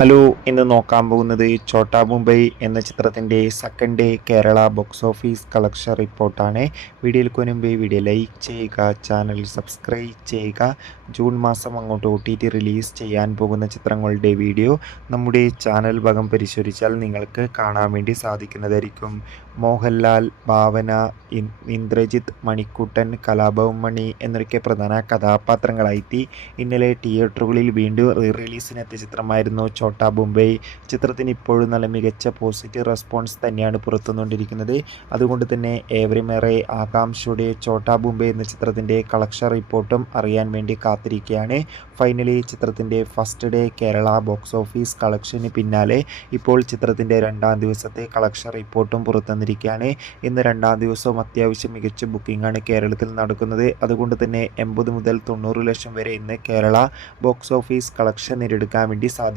Hello, ഇന്ന് നോക്കാൻ പോകുന്നത് ഛോട്ടാ മുംബൈ എന്ന ചിത്രത്തിൻ്റെ second day Kerala box office collection റിപ്പോർട്ടാണ്. വീഡിയോയിൽ മുൻപ് വീഡിയോ ലൈക്ക് ചെയ്യുക, ചാനൽ സബ്സ്ക്രൈബ് ചെയ്യുക. ജൂൺ മാസം അങ്ങോട്ട് OTT റിലീസ് ചെയ്യാൻ പോകുന്ന ചിത്രങ്ങളുടെ വീഡിയോ നമ്മുടെ ചാനൽ ഭാഗം പരിശോധിച്ചാൽ നിങ്ങൾക്ക് കാണാൻ വേണ്ടി സാധിക്കുന്നതായിരിക്കും. മോഹൻലാൽ, ഭാവന, ഇന്ദ്രജിത്ത്, മണിക്കുട്ടൻ, കലാഭവൻ മണി എന്നൊക്കെ പ്രധാന കഥാപാത്രങ്ങളായി ഇന്നലെ തിയേറ്ററുകളിൽ വീണ്ടും റിലീസിനെത്തിയ ചിത്രമായിരുന്നു ഛോട്ടാ മുംബൈ. ചിത്രത്തിന് ഇപ്പോഴും നല്ല മികച്ച പോസിറ്റീവ് റെസ്പോൺസ് തന്നെയാണ് പുറത്തുകൊണ്ടിരിക്കുന്നത്. അതുകൊണ്ട് തന്നെ ഏവരുമേറെ ആകാംക്ഷയോടെ ഛോട്ടാ മുംബൈ എന്ന ചിത്രത്തിൻ്റെ കളക്ഷൻ റിപ്പോർട്ടും അറിയാൻ വേണ്ടി കാത്തിരിക്കുകയാണ്. ഫൈനലി ചിത്രത്തിൻ്റെ first day Kerala box office കളക്ഷന് പിന്നാലെ ഇപ്പോൾ ചിത്രത്തിൻ്റെ രണ്ടാം ദിവസത്തെ കളക്ഷൻ റിപ്പോർട്ടും പുറത്തുവന്നിരിക്കുകയാണ്. ഇന്ന് രണ്ടാം ദിവസവും അത്യാവശ്യം മികച്ച ബുക്കിംഗാണ് കേരളത്തിൽ നടക്കുന്നത്. അതുകൊണ്ട് തന്നെ 80 മുതൽ 90 ലക്ഷം വരെ ഇന്ന് കേരള ബോക്സ് ഓഫീസ് കളക്ഷൻ നേടിയെടുക്കാൻ വേണ്ടി സാധിക്കും.